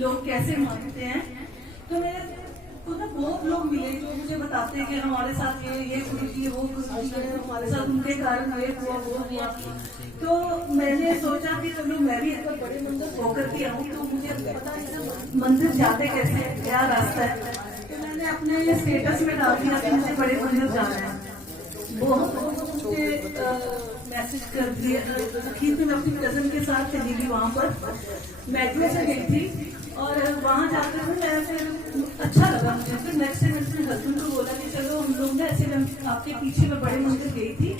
लोग कैसे मानते हैं। तो मेरे को ना बहुत लोग मिले जो मुझे बताते हैं कि हमारे साथ ये गुरु जी वो गुरु जी है, हमारे साथ उनके कारण ये हुआ वो हुआ। तो मैंने सोचा कि चलो मैं भी एक बड़े मंदिर होकर के आऊँ, तो मुझे पता है मंदिर जाते कैसे, क्या रास्ता है। तो मैंने अपने ये स्टेटस में डाल दिया कि मुझे बड़े मंदिर जाना है। बहुत लोगों ने मुझे मैसेज कर दिया। आखिर में मैं अपनी कजन के साथ चली गई, वहां पर मेट्रो से गई थी और वहां जाकर मैं फिर अच्छा लगा मुझे। फिर नेक्स्ट डे मैंने अपने हस्बैंड को बोला कि चलो हम लोग ना ऐसे आपके पीछे में बड़े मंदिर गई थी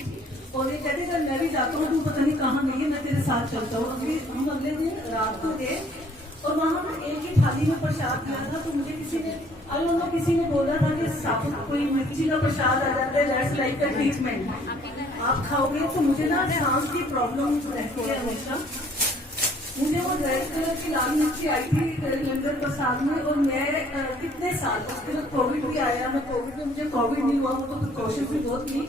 और ये कहते सर मैं भी जाता हूँ, तू पता नहीं कहाँ गई है, मैं तेरे साथ चलता हूँ। हम अगले दिन रात को गए और वहां पर एक ही थाली में प्रसाद दिया था। तो मुझे किसी ने बोला था कि साबुत कोई मिर्ची का प्रसाद आ जाता है, दैट्स लाइक अ ट्रीटमेंट, आप खाओगे। तो मुझे ना सांस की प्रॉब्लम रहती है हमेशा। मुझे वो रेड कलर की लाल मिर्ची आई थी लंगर प्रसाद में, और मैं कितने साल उसके बाद कोविड भी आया, मैं कोविड में मुझे कोविड नहीं हुआ, वो तो प्रिकॉशन भी बहुत थी,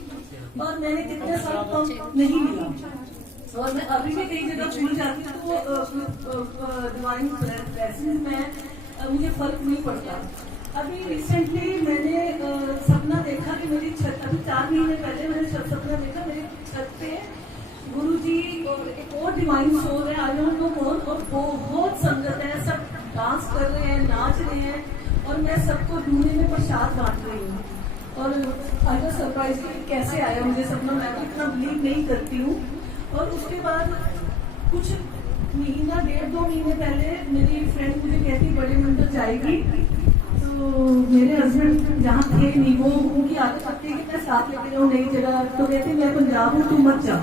और मैंने कितने साल पंप नहीं लिया। और मैं अभी भी कई जगह भूल जाती हूँ तो डिवाइन ब्लेसिंग्स में मुझे फर्क नहीं पड़ता। अभी रिसेंटली मैंने सपना देखा कि मेरी छत, अभी 4 महीने पहले मैंने सपना देखा मेरी छत पे गुरुजी और एक और डिवाइन सोल है, आई डोंट नो कौन, और बहुत संगत है, सब डांस कर रहे हैं, नाच रहे हैं, और मैं सबको ढूंढने में प्रसाद बांट रही हूँ। और आई वाज सरप्राइज कैसे आया मुझे सपना, मैं तो इतना बिलीव नहीं करती हूँ। और उसके बाद कुछ महीना 1.5-2 महीने पहले मेरी फ्रेंड मुझे कहती बड़े मंदिर जाएगी, तो मेरे हस्बैंड जहाँ थे नहीं, वो उनकी आदत रखती है कि मैं साथ लेके जाऊँ नई जगह, तो कहते मैं पंजाब हूँ, तू मत जा।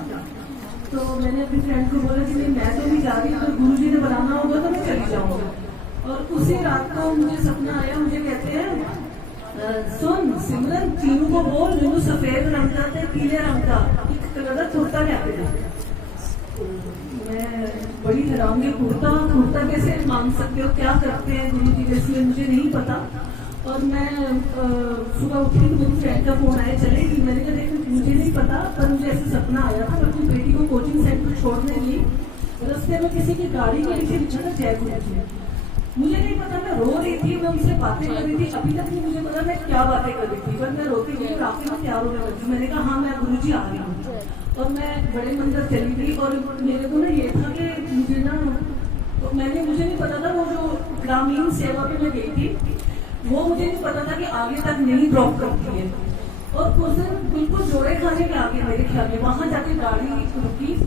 तो मैंने अपनी फ्रेंड को बोला कि नहीं मैं तो नहीं जा रही, तो गुरु जी ने बुलाना होगा तो मैं चली जाऊंगा। और उसी रात को मुझे सपना आया, मुझे कहते हैं सुन सिमरन चीनू को बोल मैनू सफेद रंग का ते पीले रंग का एक कलर का कुर्ता लेके जा। मैं बड़ी हैरान की कुर्ता कैसे मांग सकते हो, क्या करते हैं गुरु जी, इसलिए मुझे नहीं पता। और मैं सुबह उठी तो मेरी फ्रेंड का फोन आया चलेगी, मैंने कहा देख मुझे नहीं पता, पर मुझे ऐसे सपना आया था। मैं अपनी बेटी को कोचिंग सेंटर छोड़ने गई, रास्ते में किसी की गाड़ी के नीचे लिखा था जय गुरु जी। मुझे नहीं पता, मैं रो रही थी, मैं उनसे बातें कर रही थी, अभी तक नहीं मुझे पता मैं क्या बातें कर रही थी, पर मैं रोती गई और आखिर में तैयार होने लगी। मैंने कहा हाँ मैं गुरु जी आ रही हूँ, और मैं बड़े मंदिर चली गई। और मेरे को ना ये था कि मुझे ना, तो मुझे नहीं पता था वो जो ग्रामीण सेवा पे मैं गई थी वो मुझे नहीं पता था कि आगे तक नहीं ड्रॉप करती है। और उस दिन बिल्कुल जोड़े खाने के आगे मेरे ख्याल में वहां जाके गाड़ी रुकी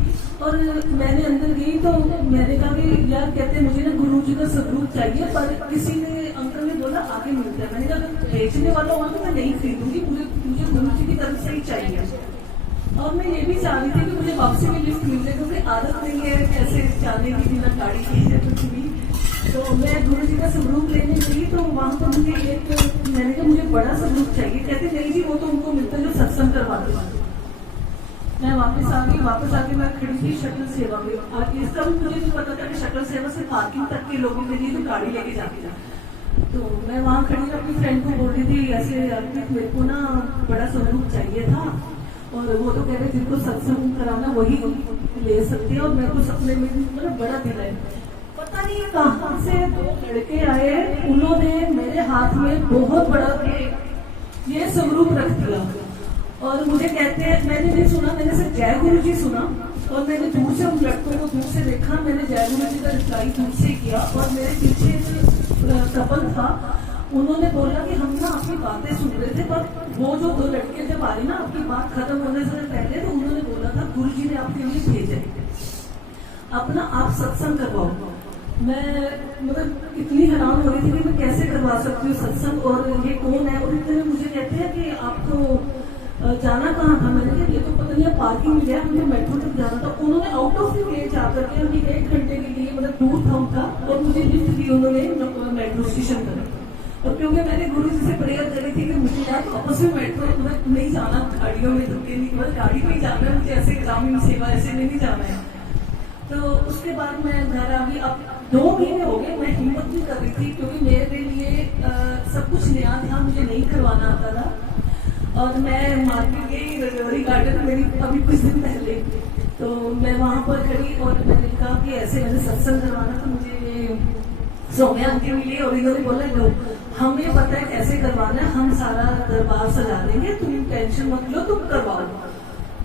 और मैंने अंदर गई, तो मैंने कहा कि यार कहते मुझे ना गुरु जी का सबूत चाहिए, पर किसी ने अंकल ने बोला आगे मिलता है। मैंने कहा बेचने वाला हुआ तो मैं नहीं खरीदूंगी, मुझे गुरु जी की तरफ से ही चाहिए। और मैं ये भी चाह रही थी कि मुझे वापसी में लिफ्ट मिल जाए, क्योंकि आदत नहीं है कैसे जाने की बिना गाड़ी की है कुछ भी। तो मैं गुरु जी का सबूत लेने गई, तो वहां पर मुझे मैंने कहा मुझे बड़ा सबूत चाहिए। कहते नहीं जी वो तो उनको मिलता है जो सत्संग करवाते हैं। मैं वापस आके मैं खड़ी थी शटल सेवा में, और इसका भी मुझे नहीं पता था कि शटल सेवा से पार्किंग तक के लोगों के लिए तो गाड़ी लेके जाती था। तो मैं वहाँ खड़ी अपनी फ्रेंड को बोल रही थी ऐसे मेरे को ना बड़ा सबूत चाहिए था, और वो तो कह रहे जिनको सत्संग कराना वही ले सकते हैं, और मेरे को सपने में मतलब बड़ा दिल है। पता नहीं कहाँ से 2 लड़के आए, उन्होंने मेरे हाथ में बहुत बड़ा ये स्वरूप रख दिया, और मुझे कहते हैं मैंने नहीं सुना, मैंने सिर्फ जय गुरु जी सुना, और मैंने दूर से उन लड़कों को दूर से देखा, मैंने जय गुरु जी का रिप्लाई दूर से किया। और मेरे पीछे कपल था, उन्होंने बोला कि हम ना आपकी बातें सुन रहे थे, पर वो जो 2 लड़के जब आए ना आपकी बात खत्म होने से पहले, तो उन्होंने बोला था गुरु जी ने आपके लिए भेजे, अपना आप सत्संग करवाओ। मैं मतलब इतनी हैरान हो रही थी कि मैं कैसे करवा सकती हूँ सत्संग, और ये कौन है। और इतने मुझे कहते हैं कि आपको जाना कहाँ था, मैंने कहा ये तो पता नहीं पार्किंग मिल गया, मुझे मेट्रो तक जाना था। उन्होंने आउट ऑफ द वे जाकर के अभी 1 घंटे के लिए मतलब दूर था उनका, और मुझे लिफ्ट दी उन्होंने मेट्रो स्टेशन पर। और क्योंकि मैंने गुरु जी से प्रेयर करी थी कि मुझे यार वापस में मेट्रो मतलब नहीं जाना, गाड़ियों में धक्के नहीं, बस गाड़ी में ही जाना है मुझे, ऐसे ग्रामीण सेवा ऐसे नहीं जाना है। तो उसके बाद मैं घर आ गई। अब 2 महीने हो गए, मैं हिम्मत नहीं कर रही थी, क्योंकि मेरे लिए सब कुछ नया था, मुझे नहीं करवाना आता था। और मैं मार्केट गई, रजौरी गार्डन मेरी अभी कुछ दिन पहले, तो मैं वहां पर खड़ी और मैंने कहा कि ऐसे मैंने सत्संग करवाना, तो मुझे सोम्या आंटी मिली और इन्होंने बोला लो हमें पता है कैसे करवाना है, हम सारा दरबार सजा देंगे, तुम टेंशन मत लो, तुम करवाओ।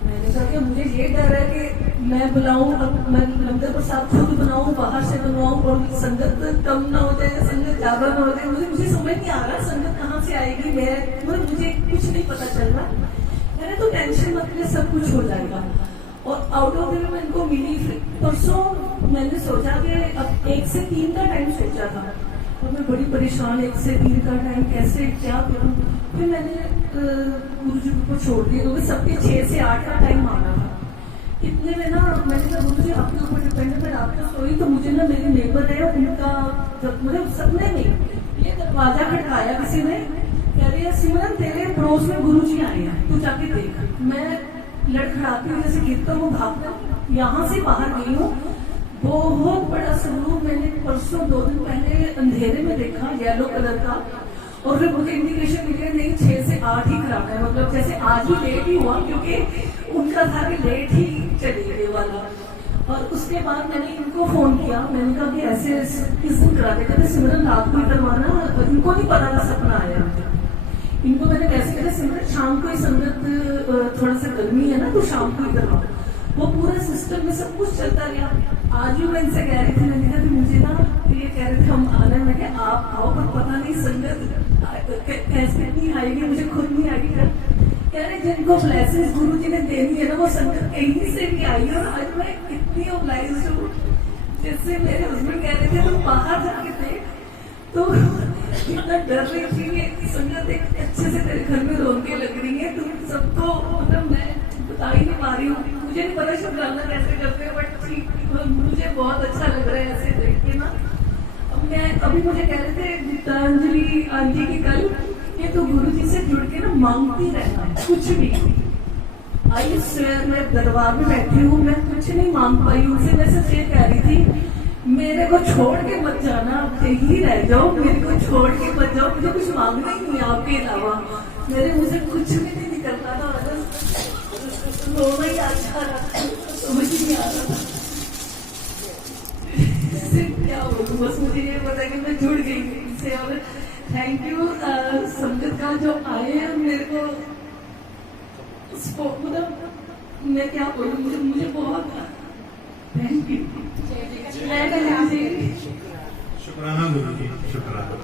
मैंने कहा कि मुझे ये डर है कि मैं बुलाऊं, मैं लंगर प्रसाद खुद बनाऊं, बाहर से बनवाऊं और संगत कम ना हो जाए, संगत ज्यादा ना हो जाए। मुझे समझ नहीं आ रहा संगत कहाँ से आएगी, मुझे कुछ नहीं पता चल रहा। मैंने तो टेंशन मत ले, सब कुछ हो जाएगा। और आउट ऑफ द मैं इनको मिली। परसों मैंने सोचा कि अब 1 से 3 का टाइम सोचा था और मैं बड़ी परेशान, 1 से 3 का टाइम कैसे क्या करूं। फिर मैंने गुरु जी को छोड़ दिया क्योंकि सबके 6 से 8 का टाइम आना था। इतने में ना मैंने कहा गुरु जी आपके ऊपर डिपेंड है, मैं रात को सोई तो मुझे ना मेरे नेबर है उनका मतलब सपने में ये दरवाजा खटकाया किसी ने, कह रही है सिमरन तेरे पड़ोस में गुरु जी आए हैं, तू जाके देख। मैं लड़खड़ाती हुई जैसे गिरता हूँ भागकर यहाँ से बाहर गई हूँ। बहुत बड़ा स्वरूप मैंने परसों 2 दिन पहले अंधेरे में देखा, येलो कलर का। और फिर मुझे इंडिकेशन मिली नहीं 6 से 8 ही कराना है, मतलब जैसे आज भी लेट ही हुआ क्योंकि उनका था कि लेट ही चलिए वाला। और उसके बाद मैंने इनको फोन किया, मैंने कहा कि ऐसे किस दिन करा दे, कहते सिमरन रात को ही करवाना। इनको नहीं पता था सपना आया मुझे। इनको मैंने वैसे कहते सिमरन शाम को ही संगत थोड़ा सा गर्मी है ना तो शाम को ही करवा। वो पूरा सिस्टम में सब कुछ चलता गया। आज भी मैं इनसे कह रही थी, मैंने कहा मुझे ना ये कह रहे थे हम आना, मैं क्या आप आओ पर पता नहीं संगत कैसे नहीं आएगी, मुझे खुद नहीं आएगी। कह रहे जिनको ब्लेसिंग्स गुरु जी ने देनी है ना वो संगत कहीं से भी आई। और आज मैं इतनी ऑब्लाइज हूँ, जिससे मेरे हस्बैंड कह रहे थे तुम बाहर जाके देख, तो इतना डर रही थी संगत एक अच्छे से तेरे घर में रोके लग रही है। तुम सबको मतलब मैं बता ही नहीं पा रही हूँ, मुझे नहीं पता शुक्राना कैसे करते हैं, बट ठीक मुझे बहुत अच्छा लग रहा है ऐसे देख के ना। अब मैं अभी मुझे कह रहे थे गीतांजलि आंटी की कल ये तो गुरु जी से जुड़ के ना मांगती रहना कुछ भी। आई स्वेयर मैं दरबार में बैठी हूँ, मैं कुछ नहीं मांग पाई। उनसे मैं सिर्फ ये कह रही थी मेरे को छोड़ के मत जाना, यही रह जाओ, मेरे को छोड़ के मत जाओ, मुझे कुछ मांगना ही नहीं आपके अलावा। मेरे मुंह से कुछ भी नहीं निकलता था, रोना ही अच्छा रहा, समझ नहीं आ रहा था क्या बोलूं। बस मुझे ये पता है कि मैं जुड़ गई इनसे। और थैंक यू संगत का जो आए हैं मेरे को मतलब मैं क्या बोलूं, मुझे बहुत थैंक यू। शुक्राना गुरु जी, शुक्राना।